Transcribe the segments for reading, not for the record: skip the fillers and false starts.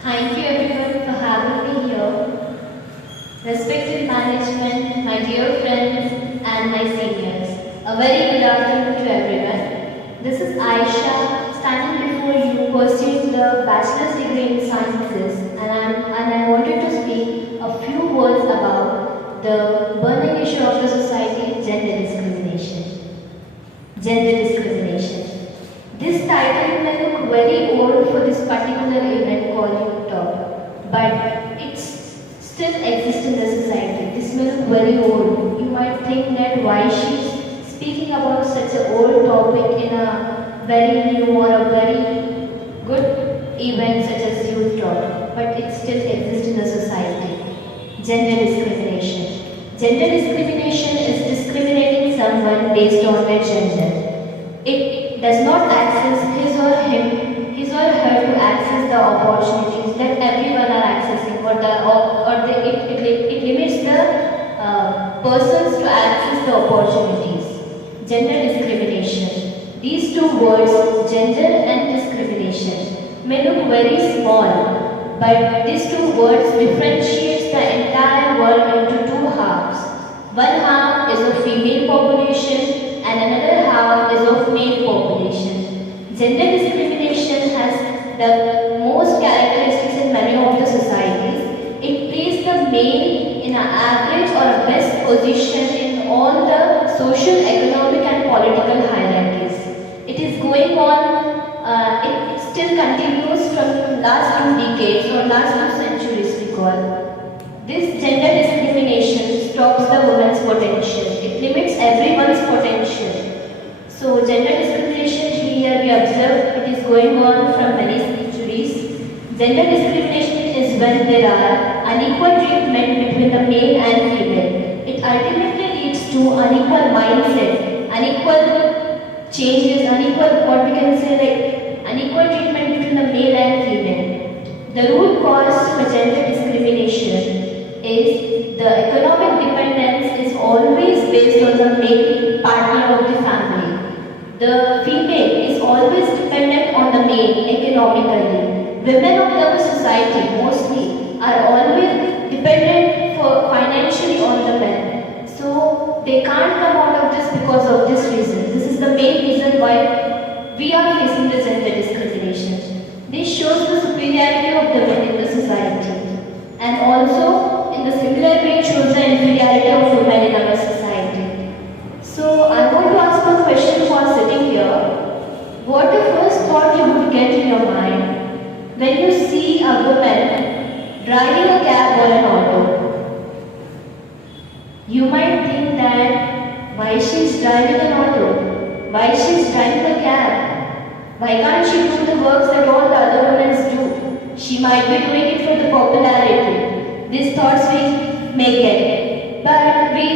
Thank you everyone for having me here. Respected management, my dear friends and my seniors. A very good afternoon to everyone. This is Ayesha standing before you pursuing the bachelor's degree in sciences and I wanted to speak a few words about the burning issue of the society, gender discrimination. Gender discrimination. This title may look very old for this particular event called UTOP, but it still exists in the society. This may look very old. You might think that why she's speaking about such an old topic in a very new or a very good event such as UTOP, but it still exists in the society. Gender discrimination. Gender discrimination is discriminating someone based on their gender. It does not access his or her to access the opportunities that everyone are accessing, it limits the persons to access the opportunities. Gender discrimination. These two words, gender and discrimination, may look very small, but these two words differentiates the entire world into two halves. One half is of female population and another half is of male population. Gender discrimination has the most characteristics in many of the societies. It places the male in an average or a best position in all the social, economic and political hierarchies. It is going on, it still continues from last 2 decades or last 2 centuries we call. This gender discrimination stops the woman's potential. It limits everyone's potential. So gender discrimination here we observe it is going on from many centuries. Gender discrimination is when there are unequal treatment between the male and female. It ultimately leads to unequal mindset, unequal changes, unequal treatment between the male and female. The root cause for gender discrimination is the economic dependence is always based on the male partner of the family. The female is always dependent on the male economically. Women of the society mostly are always dependent for financially on the men. So they can't come out of this because of this reason. This is the main reason why we are facing the gender discrimination. This shows the superiority of the men in the society and also in the similar way it shows the inferiority of women in our society. So I want to ask one question for sitting here. What the first thought you would get in your mind when you see a woman driving a cab or an auto? You might think that why she's driving an auto? Why she's driving a cab? Why can't she do the works that all the other women do? She might be doing it for the popularity. These thoughts we may get, but we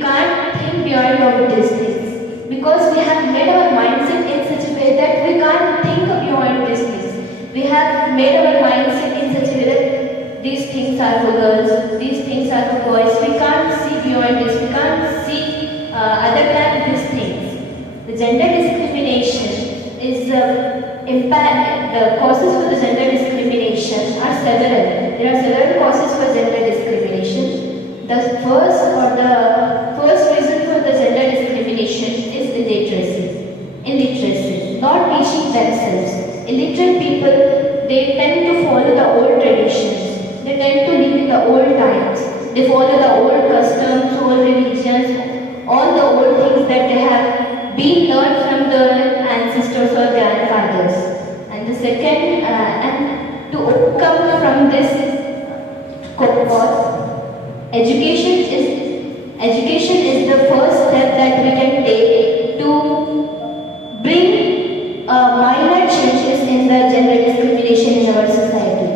can't think beyond of these things because we have made our mindset in such a way that we can't think beyond these things. We have made our mindset in such a way that these things are for girls, these things are for boys. We can't see beyond this. We can't see other than these things. The gender discrimination is the causes for the gender discrimination are several. There are several causes for gender discrimination. The first reason for the gender discrimination is illiteracy. Not teaching themselves. Illiterate people, they tend to follow the old traditions. They tend to live in the old times. They follow the old customs, old religions, all the old things that they have been learned from their ancestors or grandfathers. And the second, and to overcome from this cause, education is the first step that we can take to bring minor changes in the gender discrimination in our society.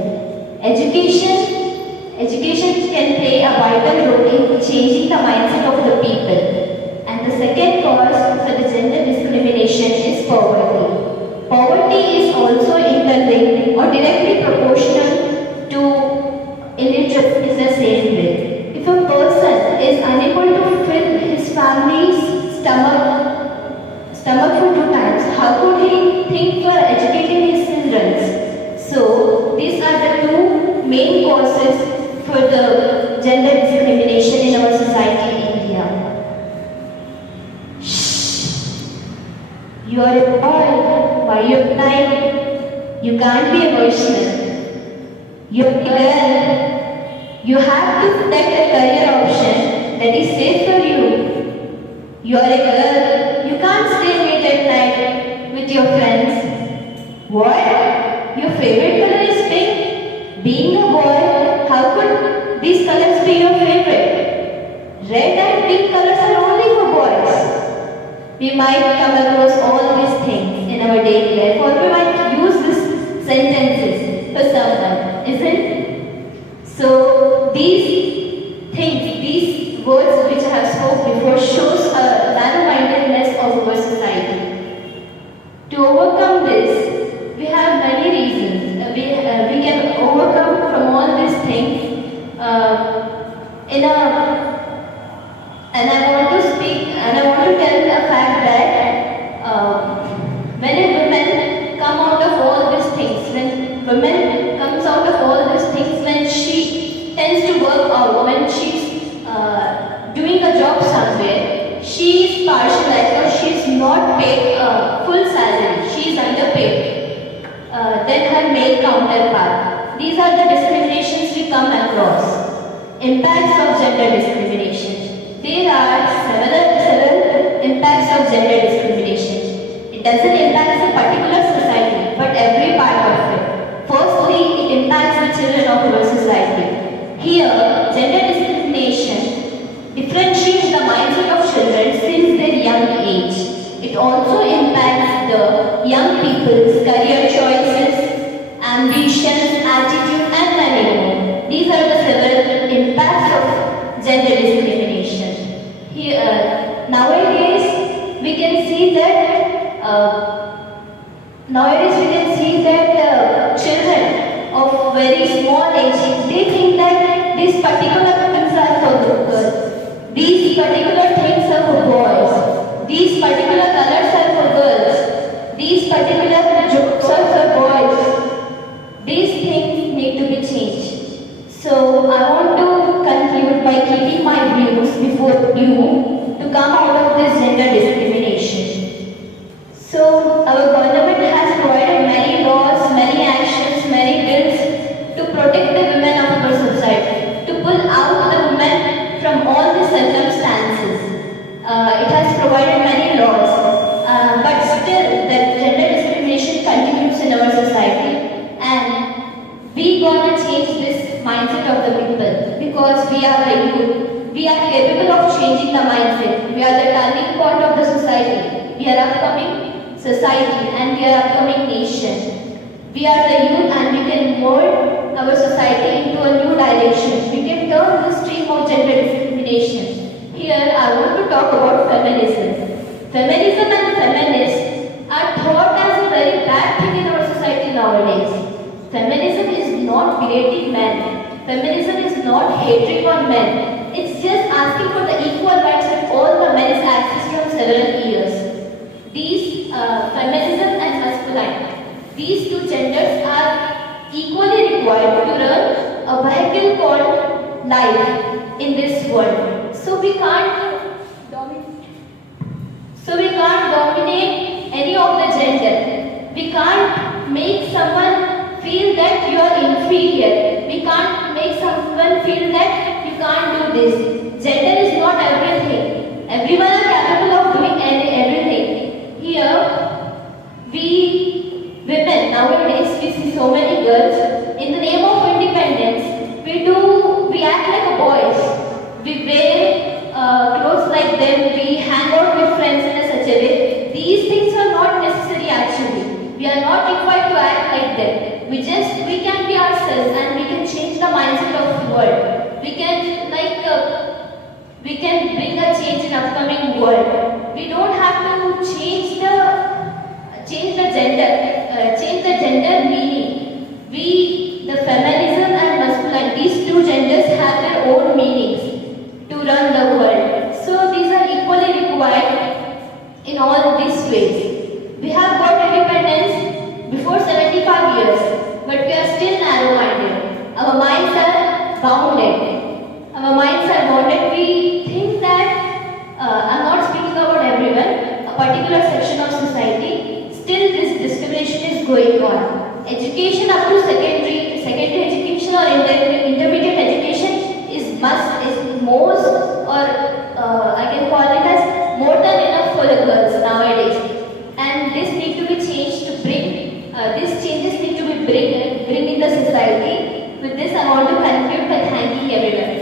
Education can play a vital role in changing the mindset of the people. And the second cause for the gender discrimination is poverty. Poverty is also interlinked or directly proportional to illiteracy in the same way. If a person is unable to fill his family's stomach for 2 times, how could he think for educating his children? So these are the two main causes for the gender discrimination in our society in India. Shh. You are a boy. Why you crying? You can't be emotional. You're a girl. You have to select a career option that is safe for you. You are a girl. You can't stay late at night with your friends. What? Your favorite color is pink? Being a boy, how could these colors be your favorite? Red and pink colors are only for boys. We might come across all these things in our daily life, or we might use these sentences for someone, isn't it? So these things, these words which I have spoken before shows a narrow-mindedness of our society. To overcome this, we have many reasons. We can overcome from all these things and I want to speak and I want to tell the fact that when a woman come out of all these things, when woman comes out of all these things, when she tends to work out, when she's doing a job somewhere, she is partialized or she is not paid full salary, she is underpaid than her male counterpart. These are the discriminations we come across. Impacts of gender discrimination. There are several impacts of gender discrimination. It doesn't impact a particular society, but every part of it. Firstly, it impacts the children of our society. Here, gender discrimination differentiates the mindset of children since their young age. It also impacts the young people's career choices, ambitions, attitude, and many more. These are the several impacts of gender discrimination. Here, nowadays we can see that children of very small age, they think that these particular things are for girls, these particular things are for boys, these particular colors are for girls, these particular jokes are for boys. These things need to be changed. So I want to conclude by keeping my views before you to come out of this gender discrimination. So our government has provided many laws, many actions, many bills to protect the women of our society, to pull out the women from all the circumstances. It has provided many laws, but still the gender discrimination continues in our society, and we gonna change this mindset of the people because we are the youth. We are capable of changing the mindset. We are the turning point of the society. We are upcoming society and we are upcoming nation. We are the youth and we can mold our society into a new direction. We can turn the stream of gender discrimination. Here I want to talk about feminism. Feminism and feminists are thought as a very bad thing in our society nowadays. Feminism is not berating men. Feminism is not hatred on men. It's just asking for the equal rights of all the men's access from several years. These feminism and masculine, these two genders are equally required to run a vehicle called life in this world. So we can't dominate any of the gender. We can't make someone feel that you are inferior. We can't make someone feel that you can't do this. Gender is not everything. Everyone is capable of doing everything. Here, we women nowadays we see so many girls in the name of independence. We act like boys. We wear clothes like them. We hang out with friends in such a way. These things are not necessary actually. We are not required to act like them. We can be ourselves and we can change the mindset of the world. We can bring a change in upcoming world. We don't have to change the gender meaning. The feminism and masculine, these two genders have their own meanings to run the world. So these are equally required in all these ways. We have got independence before 75 years. but we are still narrow-minded. Our minds are bounded. Our minds are bounded. We think that, I'm not speaking about everyone, a particular section of society, still this discrimination is going on. Education up to secondary education or intermediate education is most, or I can call it as more than enough for the girls nowadays. And this need to be changed to bring, these changes need to be bring in the society. With this, I want to conclude by thanking everyone.